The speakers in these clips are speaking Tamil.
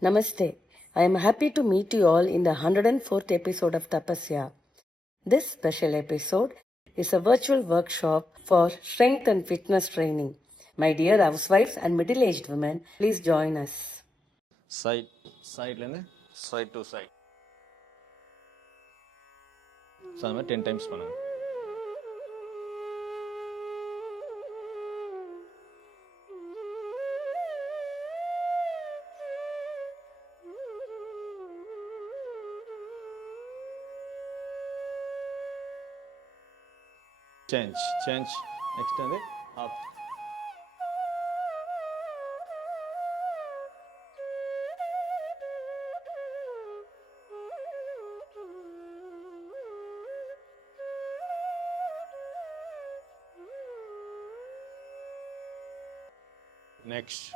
Namaste. I am happy to meet you all in the 104th episode of Tapasya. This special episode is a virtual workshop for strength and fitness training. My dear housewives and middle-aged women, please join us. சைட்லேருந்து சைட் டு சைட். ஸோ அது மாதிரி 10 டைம்ஸ் பண்ணுங்க. சேஞ்ச் நெக்ஸ்ட் வந்து அப். நெக்ஸ்ட்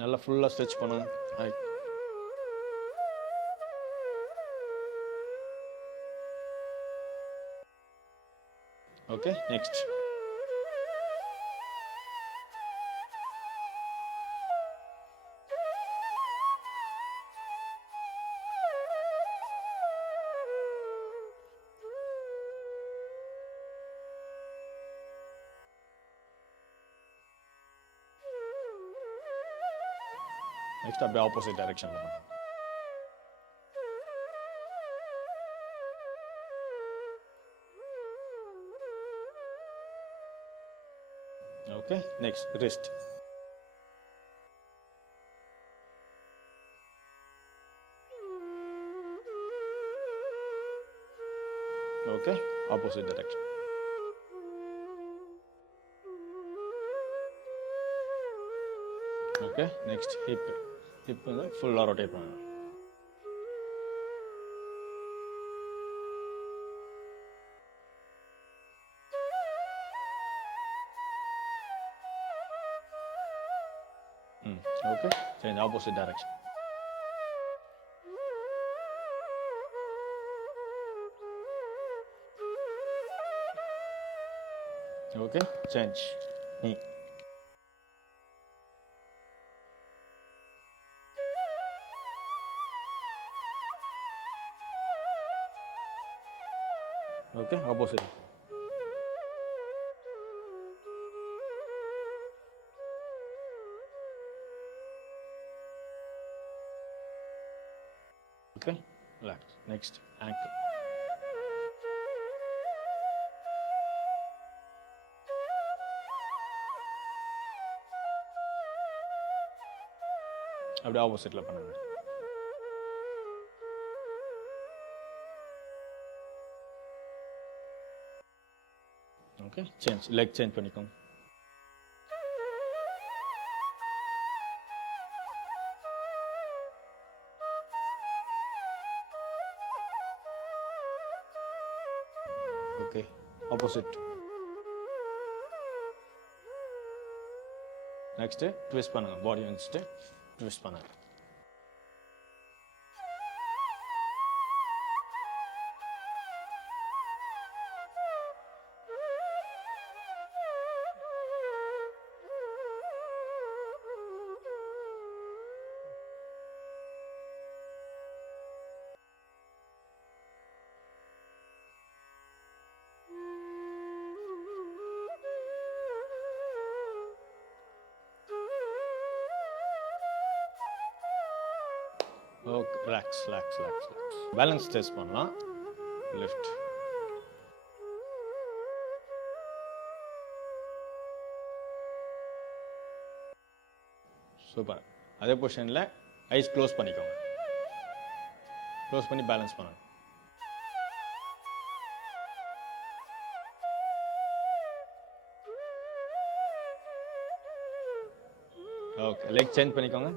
நல்லா ஃபுல்லாக ஸ்ட்ரெச் பண்ணுங்க. ஓகே நெக்ஸ்ட் அப்படியே opposite direction. Okay next wrist. Okay opposite direction. Okay next hip. Hip வந்து ஃபுல்லாக ரொட்டேட் பண்ணணும். Okay change opposite direction. Okay change knee. Okay opposite. Okay relax. Next ankle. அப்படியே ஆப்போசிட்டில் பண்ணுங்க. ஓகே சேஞ்ச் லெக் சேஞ்ச் பண்ணிக்கோங்க. Okay opposite. நெக்ஸ்ட்டு ட்விஸ்ட் பண்ணுங்க. பாடி வச்சுட்டு ட்விஸ்ட் பண்ணுங்க. Okay relax. பேலன்ஸ் டெஸ்ட் பண்ணலாம். லிஃப்ட். சூப்பர். அதே பொசிஷனில் ஐஸ் க்ளோஸ் பண்ணிக்கோங்க. க்ளோஸ் பண்ணி பேலன்ஸ் பண்ணுங்க. ஓகே லெக் சேஞ்ச் பண்ணிக்கோங்க.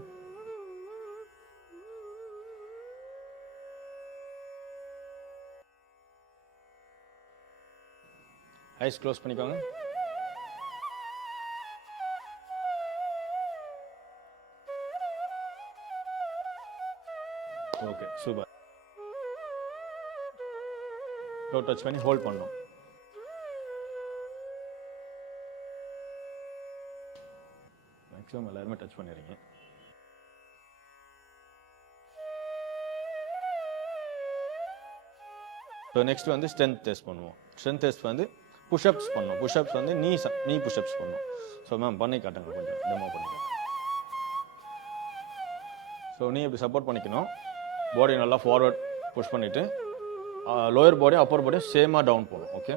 ஐஸ் க்ளோஸ் பண்ணிக்கோங்க. Okay super. டச் பண்ணி ஹோல்ட் பண்ணணும். மேக்ஸிமம் எல்லாருமே டச் பண்ணிடுறீங்க. ஸோ நெக்ஸ்ட் வந்து ஸ்ட்ரென்த் டெஸ்ட் பண்ணுவோம். ஸ்ட்ரென்த் டெஸ்ட் வந்து புஷ்அப்ஸ் பண்ணணும். புஷ்அப்ஸ் வந்து நீ புஷ்அப்ஸ் பண்ணணும். ஸோ மேம் பண்ணி காட்டுங்க, கொஞ்சம் டெமோ பண்ணி காட்டுங்க. ஸோ நீ இப்படி சப்போர்ட் பண்ணிக்கணும். பாடி நல்லா ஃபார்வர்ட் புஷ் பண்ணிவிட்டு லோயர் பாடி அப்பர் பாடி சேமாக டவுன் போகணும். ஓகே,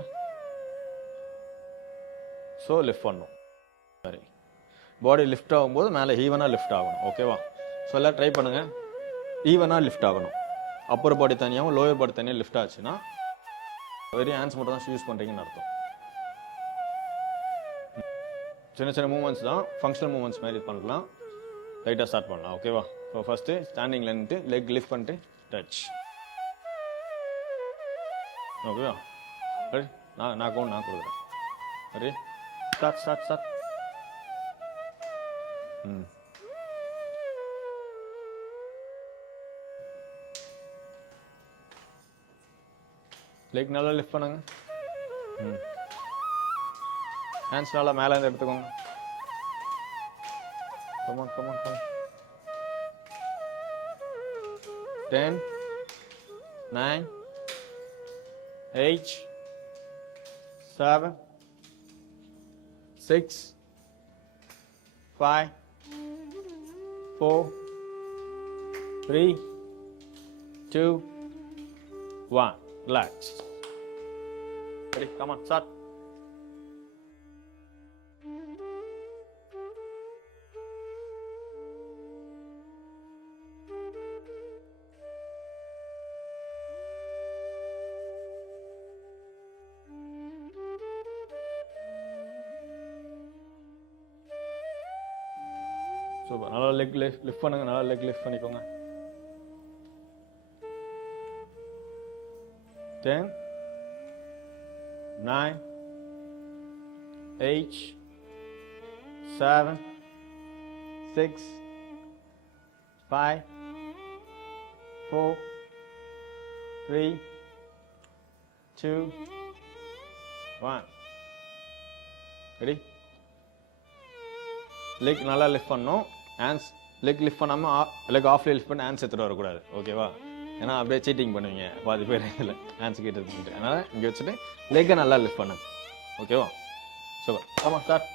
ஸோ லிஃப்ட் பண்ணணும். சரி, பாடி லிஃப்ட் ஆகும்போது மேலே ஈவனாக லிஃப்ட் ஆகணும். ஓகேவா? ஸோ எல்லாம் ட்ரை பண்ணுங்கள். ஈவனாக லிஃப்ட் ஆகணும். அப்பர் பாடி தனியாகவும் லோயர் பாடி தனியாக லிஃப்ட் ஆச்சுன்னா வெறும் ஹேண்ட்ஸ் மட்டும் தான் யூஸ் பண்ணுறீங்கன்னு அர்த்தம். சின்ன சின்ன மூமெண்ட்ஸ் தான், ஃபங்க்ஷனல் மூமெண்ட்ஸ் மாதிரி பண்ணலாம். லைட்டாக ஸ்டார்ட் பண்ணலாம். ஓகேவா? ஸோ ஃபஸ்ட்டு ஸ்டாண்டிங்கில் நின்றுட்டு லெக் லிஃப்ட் பண்ணிட்டு டச். ஓகேவா? சரி, நான் கொடுக்குறேன். சரி, ஸ்டார்ட். லெக் நல்லா லிஃப்ட் பண்ணுங்க. ஹேண்ட்ஸ் நல்லா மேலே இருந்து எடுத்துக்கோங்க. Come on. 10, 9, 8, 7, 6, 5, 4, 3, 2, 1. Relax. Ready? Come on, start. Super. நல்லா லெக் லிஃப்ட் பண்ணுங்க. நல்லா லெக் லிஃப்ட் பண்ணிக்கோங்க. 10, 9, 8, 7, 6, 5, 4, 3, 2, 1. ரெடி? லெக் நல்லா லிஃப்ட் பண்ணணும். ஹேண்ட்ஸ் லெக் லிஃப்ட் பண்ணாமல் லெக் ஆஃப்லேயே லிஃப்ட் பண்ணி ஹேண்ட்ஸ் எடுத்துகிட்டு வரக்கூடாது. ஓகேவா? ஏன்னா அப்படியே சீட்டிங் பண்ணுவீங்க பாதி பேர் இதில் ஹேண்ட்ஸ் கிட்ட எடுத்துக்கிட்டு. அதனால் இங்கே வச்சுட்டு லெக்கை நல்லா லிஃப்ட் பண்ணுங்க. ஓகேவா? சூப்பர். ஆமாம், start.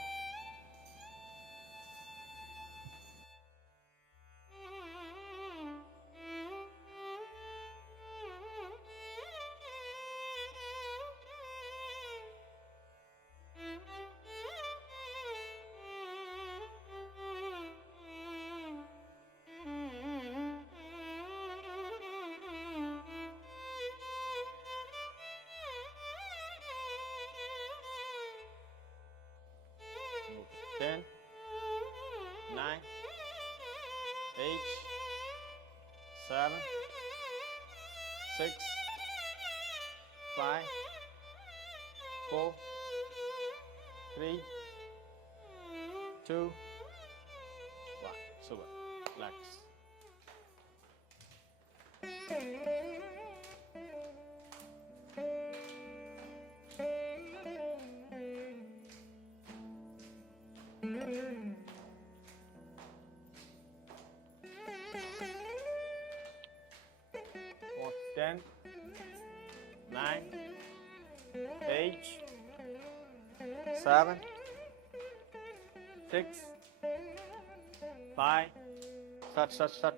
Ten, 9, 8, 7, 6, 5, 4, 3, 2, 1. Super. Relax. Or 10, 9, 8, 7, 6, 5. Start.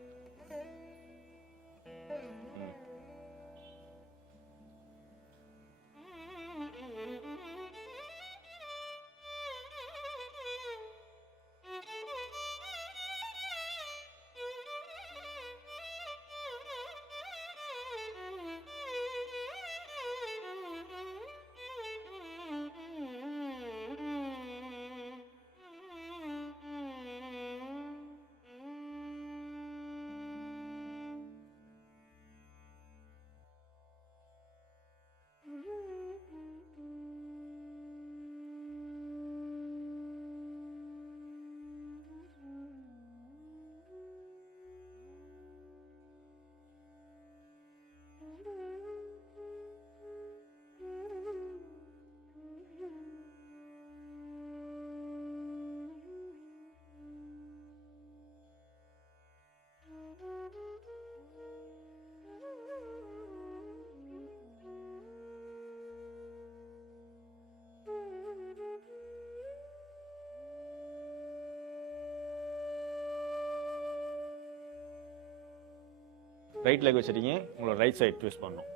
Right leg வச்சுருக்கீங்க, உங்களோட ரைட் சைடு ட்விஸ்ட் பண்ணணும்.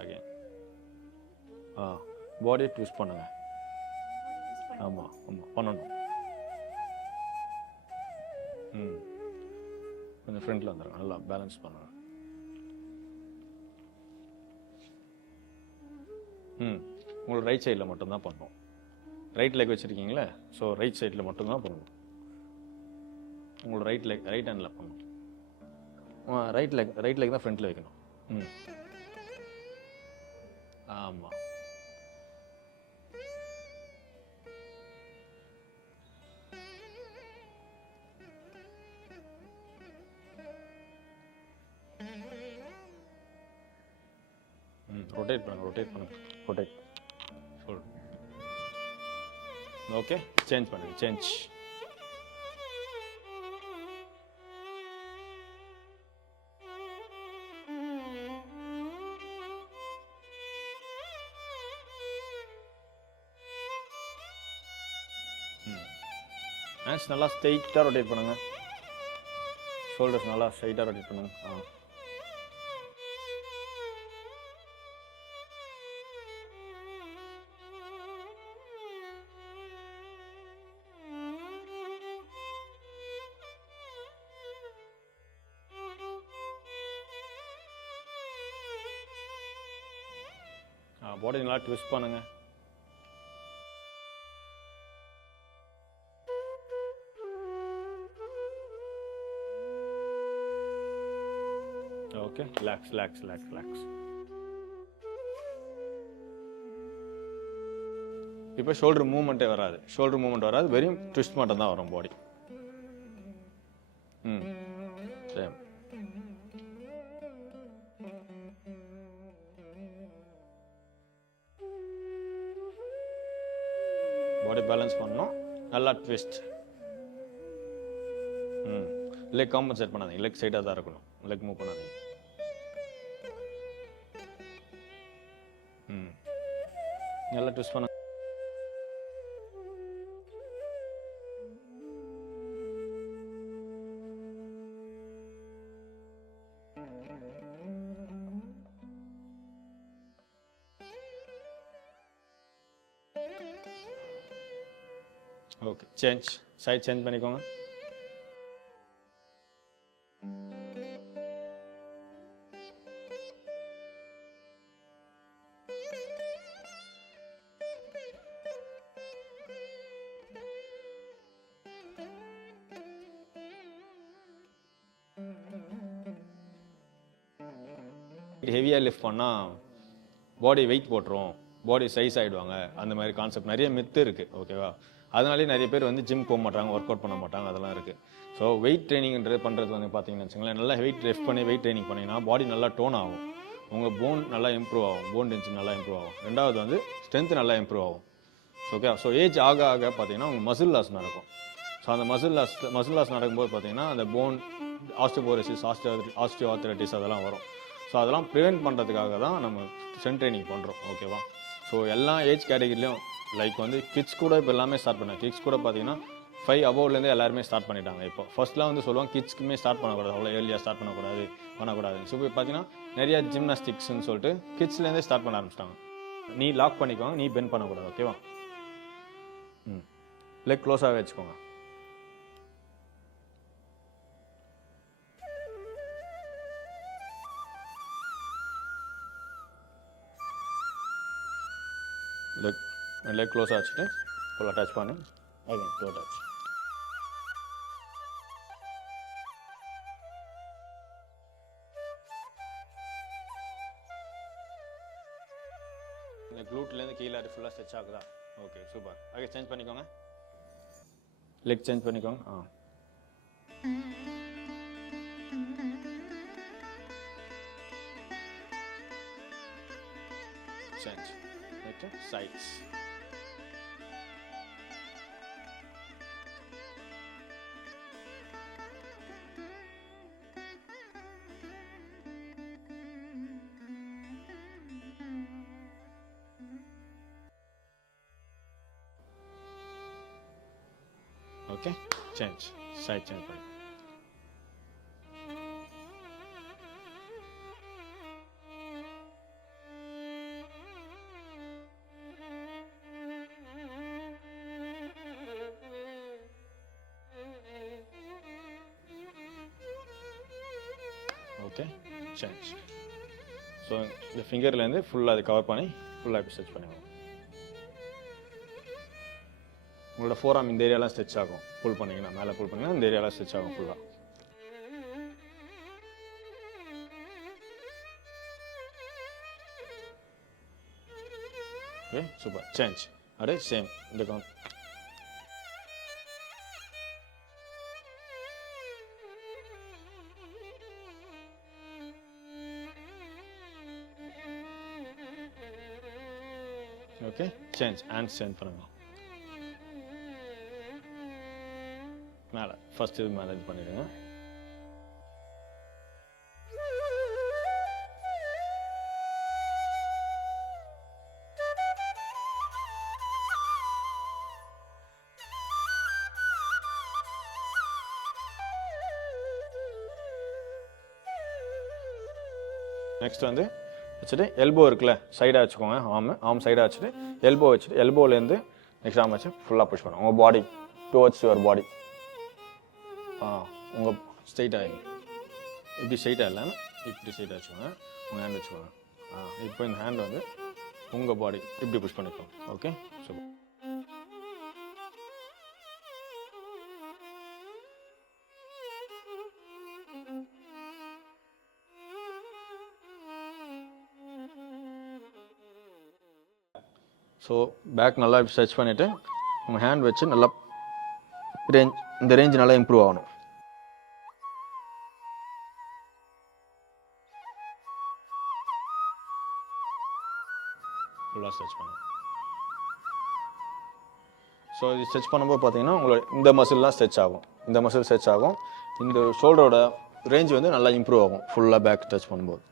அகைன் பாடியை ட்விஸ்ட் பண்ணுங்க. ஆமாம் ஆமாம் பண்ணணும். கொஞ்சம் ஃப்ரண்ட்டில் வந்துடுங்க, நல்லா பேலன்ஸ் பண்ணுங்க. உங்களோட ரைட் சைடில் மட்டும்தான் பண்ணணும். ரைட் லெக் வச்சுருக்கீங்களே, ஸோ ரைட் சைடில் மட்டும்தான் பண்ணணும். உங்களோட ரைட் ஹேண்டில் பண்ணணும். ரைட் லெக் தான் ஃப்ரண்ட்டில் வைக்கணும். ஆமாம். ரொட்டேட் பண்ணுங்க. ஓகே, சேஞ்ச் பண்ணுங்க. சேஞ்ச். ஹேண்ட்ஸ் நல்லா ஸ்ட்ரைட்டாக ரொட்டேட் பண்ணுங்க. ஷோல்டர்ஸ் நல்லா ஸ்ட்ரைட்டாக ரொட்டேட் பண்ணுங்க. பாடி நல்லா ட்விஸ்ட் பண்ணுங்க. Okay, relax. இப்போ ஷோல்டர் மூவ்மெண்ட்டே வராது. வெறும் ட்விஸ்ட் மட்டும் தான் வரும் பாடி. சேம். பாடி பேலன்ஸ் பண்ணணும். நல்லா ட்விஸ்ட். லெக் காம்பன்சேட் பண்ணாதீங்க. லெக் சைடாக தான் இருக்கணும். லெக் மூவ் பண்ணாதீங்க. நல்லா ட்விஸ்ட் பண்ண. Okay, change. சைட் சேஞ்ச் பண்ணிக்கோங்க. ஹெவியாக லிஃப்ட் பண்ணால் பாடி வெயிட் போட்டுரும், பாடி சைஸ் ஆகிடுவாங்க. அந்த மாதிரி கான்செப்ட் நிறைய மித்து இருக்குது. ஓகேவா? அதனாலே நிறைய பேர் வந்து ஜிம் போக மாட்டாங்க, ஒர்க் அவுட் பண்ண மாட்டாங்க. அதெல்லாம் இருக்குது. ஸோ வெயிட் ட்ரைனிங்ன்றது பண்ணுறது வந்து பார்த்தீங்கன்னு வச்சுங்களேன், நல்லா வெயிட் லிஃப்ட் பண்ணி வெயிட் ட்ரைனிங் பண்ணிங்கன்னா பாடி நல்லா டோன் ஆகும். உங்கள் போன் நல்லா இம்ப்ரூவ் ஆகும். போன் டென்சிட்டி நல்லா இம்ப்ரூவ் ஆகும். ரெண்டாவது வந்து ஸ்ட்ரென்த் நல்லா இம்ப்ரூவ் ஆகும். ஓகே. ஸோ ஏஜ் ஆக பார்த்தீங்கன்னா உங்கள் மசில் லாஸ் நடக்கும். ஸோ அந்த மசில் லாஸ் நடக்கும்போது பார்த்தீங்கன்னா அந்த போன் ஆஸ்டியோபோரோசிஸ், ஆஸ்டியோஆர்த்ரைட்டிஸ் அதெல்லாம் வரும். ஸோ அதெல்லாம் ப்ரிவெண்ட் பண்ணுறதுக்காக தான் நம்ம ஸ்ட்ரென்த் ட்ரைனிங் பண்ணுறோம். ஓகேவா? ஸோ எல்லா ஏஜ் கேட்டகிரிலையும் லைக் வந்து கிட்ஸ் கூட இப்போ எல்லாமே ஸ்டார்ட் பண்ணாங்க. கிட்ஸ் கூட பார்த்தீங்கன்னா 5 அபோவ்லேருந்து எல்லாருமே ஸ்டார்ட் பண்ணிட்டாங்க. இப்போ ஃபர்ஸ்ட்லாம் வந்து சொல்லுவாங்க கிட்ஸ்க்குமே ஸ்டார்ட் பண்ணக்கூடாது, அவ்வளோ ஏர்லியாக ஸ்டார்ட் பண்ணக்கூடாது. ஸோ இப்போ பார்த்தீங்கன்னா நிறையா ஜிம்னாஸ்டிக்ஸ்ன்னு சொல்லிட்டு கிட்ஸ்லேருந்தே ஸ்டார்ட் பண்ண ஆரம்பிச்சிட்டாங்க. நீ லாக் பண்ணிக்கோங்க, நீ பெண்ட் பண்ணக்கூடாது. ஓகேவா? லெக் க்ளோஸாகவே வச்சுக்கோங்க. லெக் க்ளோஸாக வச்சுட்டு ஃபுல்லாக டச் பண்ணு. அகைன் க்ளோ டச். இந்த க்ளூட்லேருந்து கீழே ஃபுல்லாக ஸ்ட்ரெச் ஆகுதா? Okay, super. அங்கே சேஞ்ச் பண்ணிக்கோங்க. லெக் சேஞ்ச் பண்ணிக்கோங்க. Change. Sides. Okay, change. Side change. Okay change. So இந்த ஃபிங்கர்லேருந்து ஃபுல்லாக அதை கவர் பண்ணி ஃபுல்லாக இப்படி ஸ்ட்ரெச் பண்ணிடுவோம். உங்களோட ஃபோர் ஆர்ம் இந்த ஏரியாலாம் ஸ்ட்ரெச் ஆகும். புல் பண்ணிங்கன்னா மேலே புல் பண்ணிங்கன்னா இந்த ஏரியாலாம் ஸ்ட்ரெச் ஆகும் ஃபுல்லாக. Okay super. சேஞ்ச். அப்படியே சேம் இந்த count. Okay change. Hand change பண்ணுங்க. மேலே ஃபர்ஸ்ட் இது மேலே இது பண்ணிடுங்க. நெக்ஸ்ட் வந்து வச்சுட்டு எல்போ இருக்குல்ல சைடாக வச்சுக்கோங்க. ஆம் சைடாக வச்சுட்டு எல்போ வச்சுட்டு எல்போலேருந்து நெக்ஸ்ட் ஆம் வச்சு ஃபுல்லாக புஷ் பண்ணுவோம். உங்கள் பாடி டுவர்ட்ஸ் யுவர் பாடி. உங்கள் ஸ்ட்ரைட்டாக இப்படி ஸ்ட்ரைட்டாக இல்லாமல் இப்படி ஸ்ட்ரைட்டாக வச்சுக்கோங்க. உங்கள் ஹேண்ட் வச்சுக்கோங்க. இப்போ இந்த ஹேண்ட் வந்து உங்கள் பாடி இப்படி புஷ் பண்ணிக்கோங்க. Okay super. ஸோ பேக் நல்லா இப்படி ஸ்ட்ரெச் பண்ணிவிட்டு உங்கள் ஹேண்ட் வச்சு நல்லா இந்த ரேஞ்ச் நல்லா இம்ப்ரூவ் ஆகணும். ஃபுல்லாக ஸ்ட்ரெச் பண்ணணும். ஸோ இது ஸ்ட்ரெச் பண்ணும்போது பார்த்தீங்கன்னா உங்களோட இந்த மசில்லாம் ஸ்ட்ரெச் ஆகும். இந்த மசில் ஸ்ட்ரெச் ஆகும். இந்த ஷோல்டரோட ரேஞ்ச் வந்து நல்லா இம்ப்ரூவ் ஆகும் ஃபுல்லாக பேக் ஸ்ட்ரெச் பண்ணும்போது.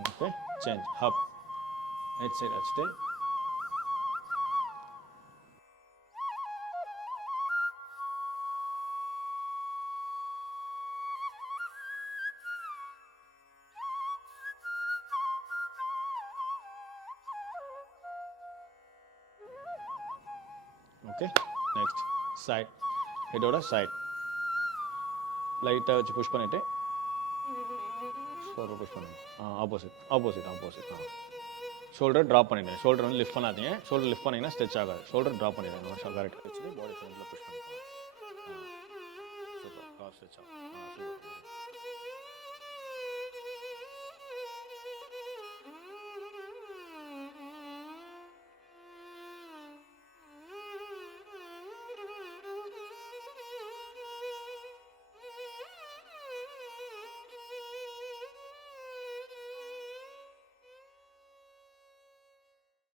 Okay change. Hub right side வச்சுட்டு ஓகே நெக்ஸ்ட் சைட் ஹெட்டோட சைட் லைட்டாக வச்சு புஷ் பண்ணிவிட்டு ஷோல்டர் புஷ் பண்ணுங்க. ஆப்போசிட். ஷோல்டர் ட்ராப் பண்ணிடுங்க. ஷோல்டர் வந்து லிஃப்ட் பண்ணாதீங்க. ஷோல்டர் லிஃப்ட் பண்ணிங்கன்னா ஸ்ட்ரெச் ஆகாது. ஷோல்டர் ட்ராப் பண்ணிடுங்க. கரெக்டாக வச்சுட்டு பாடி ஃப்ரண்ட்டில் புஷ்